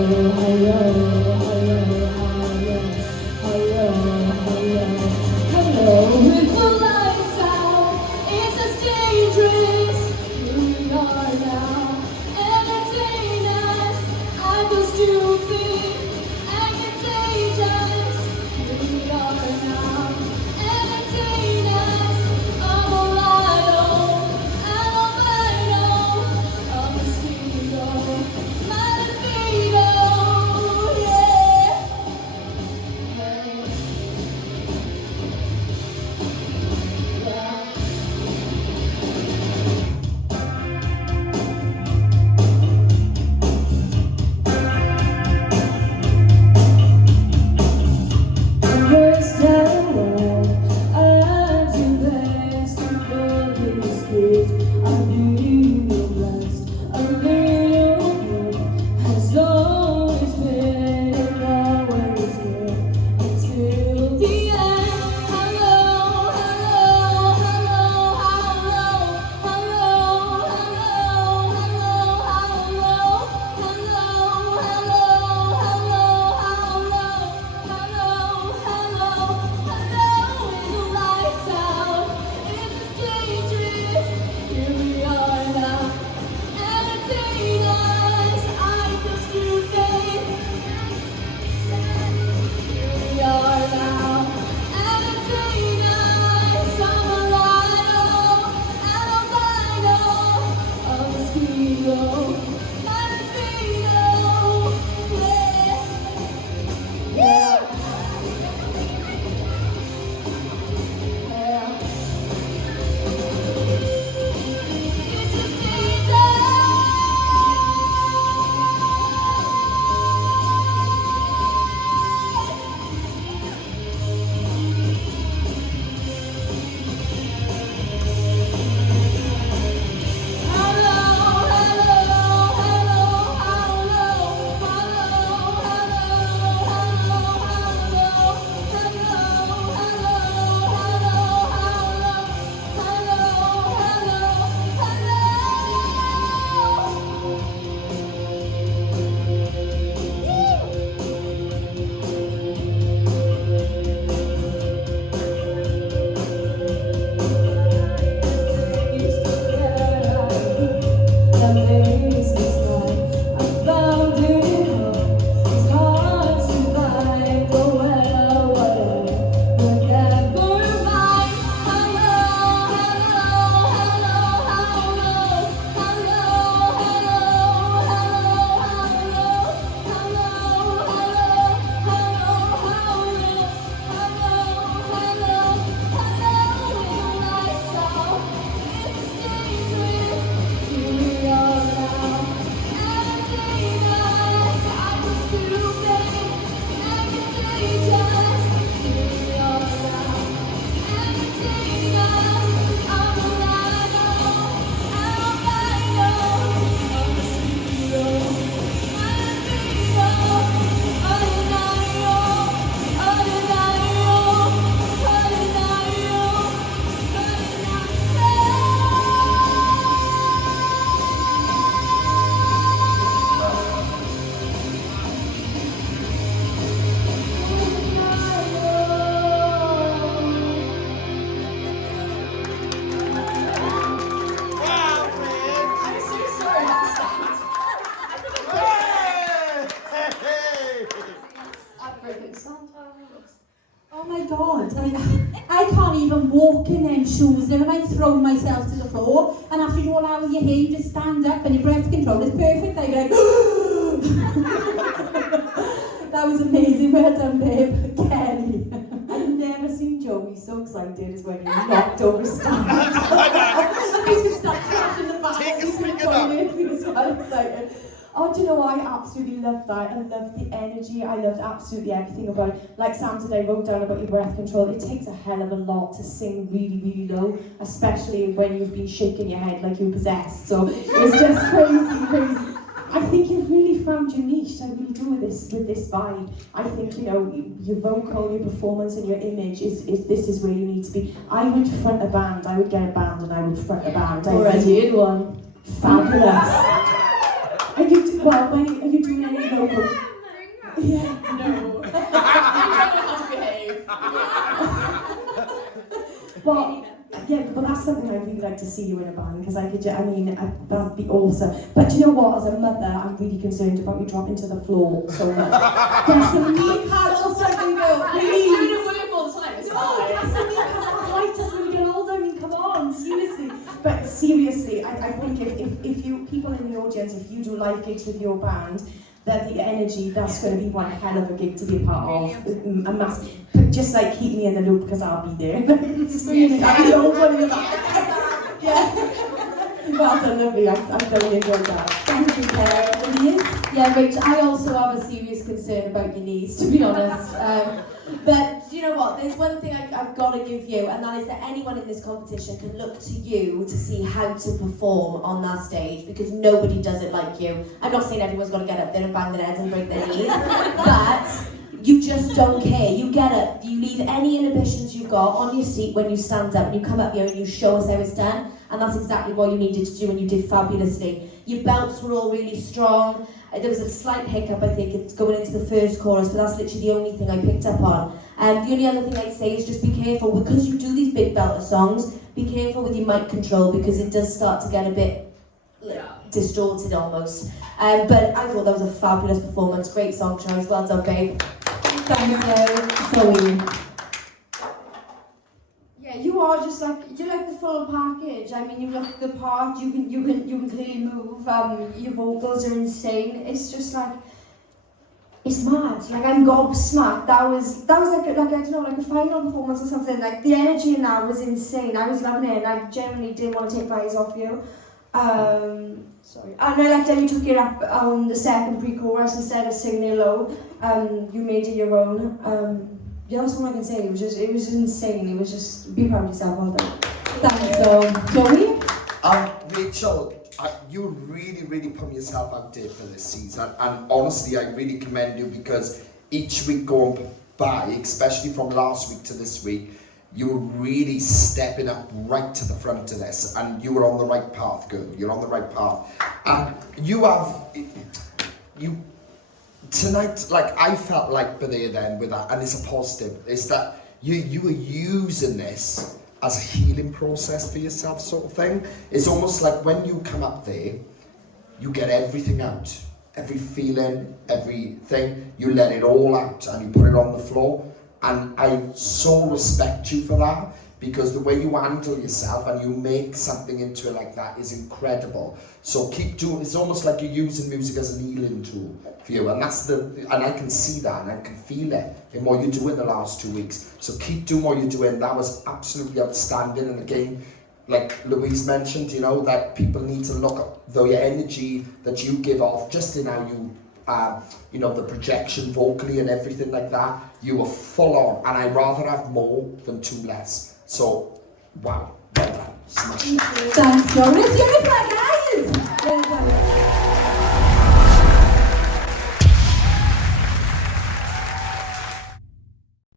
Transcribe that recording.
With the lights out, it's as dangerous. Here we are now, entertain us. I feel stupid and contagious. Here we are now, entertain us. I'm a rhino, I'm a rhino, I'm a mosquito, Maledito, yeah. First time I'm too blessed to forget this gift. I'm really blessed. A little bit has always been and always will until the end. Hello, hello, hello, hello, hello, hello, hello, hello, hello, hello, hello, hello, in the lights out, it's as dangerous. Here we are now, entertain us. I feel stupid. Here we are now, entertain us. I'm a rhino, and a rhino, a mosquito, Maledito, yeah, yeah. Oh my god, I can't even walk in them shoes, never mind throw myself to the floor. And after you all out with your hair, you just stand up and your breath control is perfect. I'd be like, that was amazing, well done babe, Kelly. I've never seen Joey so excited as when he knocked over stand. He just started clapping the back. Take a speaker up. He was so excited. Oh, do you know what? I absolutely loved that. I loved the energy. I loved absolutely everything about it. Like Sam today wrote down about your breath control. It takes a hell of a lot to sing really, really low, especially when you've been shaking your head like you're possessed. So it's just crazy, crazy. I think you've really found your niche. I really do with this vibe. I think, you know, your vocal, your performance and your image is this is where you need to be. I would front a band. I would get a band and I would front a band. Already in one. Fabulous. And you Well, when are you doing any local? Yeah. No. You don't know how to behave. Well, yeah, but that's something I'd really like to see you in a band, because that'd be awesome. But do you know what, as a mother, I'm really concerned about you dropping to the floor so much. Get some knee pads or something, girl, I'm please. doing a work all the time. It's No, fine. get some knee pads. I'd like us when we get older. I mean, come on, seriously. But seriously, I think if you, people in the audience, if you do live gigs with your band, that the energy, that's going to be one hell of a gig to be a part of. A massive. But just like keep me in the loop, because I'll be there. Screaming, I don't want in the back. Yeah. Well done, lovely. I've really enjoyed that. Thank you, Claire. Yeah, Rich, I also have a serious concern about your knees, to be honest. But do you know what? There's one thing I've got to give you, and that is that anyone in this competition can look to you to see how to perform on that stage, because nobody does it like you. I'm not saying everyone's got to get up there and bang their heads and break their knees, but you just don't care. You get up, you leave any inhibitions you've got on your seat when you stand up, and you come up here and you show us how it's done, and that's exactly what you needed to do, and you did fabulously. Your belts were all really strong. There was a slight hiccup, I think, it's going into the first chorus, but that's literally the only thing I picked up on. The only other thing I'd say is just be careful, because you do these big belter songs, be careful with your mic control, because it does start to get a bit distorted almost. But I thought that was a fabulous performance, great song choice, well done, babe. Thanks, Zoe. Yeah, you are just like, you're like the full package. I mean, you look the part, you can clearly move, your vocals are insane. It's just like, it's mad. Like, I'm gobsmacked. That was like I don't know, like a final performance or something. Like, the energy in that was insane. I was loving it, and I genuinely didn't want to take my eyes off you. Sorry. And I liked how you took it up on the second pre-chorus instead of singing it low. You made it your own. Yeah, that's all I can say. It was just insane. It was just, be proud of yourself, well done. Thanks, Zoe. Rachel, you really put yourself out there for this season, and honestly, I really commend you, because each week going by, especially from last week to this week, you were really stepping up right to the front of this, and you were on the right path, girl. You're on the right path, and tonight, like, I felt like there then with that, and it's a positive, is that you were using this as a healing process for yourself, sort of thing. It's almost like when you come up there, you get everything out, every feeling, everything, you let it all out and you put it on the floor. And I so respect you for that, because the way you handle yourself and you make something into it like that is incredible. So keep doing. It's almost like you're using music as an healing tool for you, and and I can see that and I can feel it in what you do in the last 2 weeks. So keep doing what you're doing. That was absolutely outstanding. And again, like Louise mentioned, you know, that people need to look at the energy that you give off, just in how you. You know, the projection vocally and everything like that, you were full on, and I'd rather have more than two less. So, wow, well done. Smash it. Thanks, Zoe.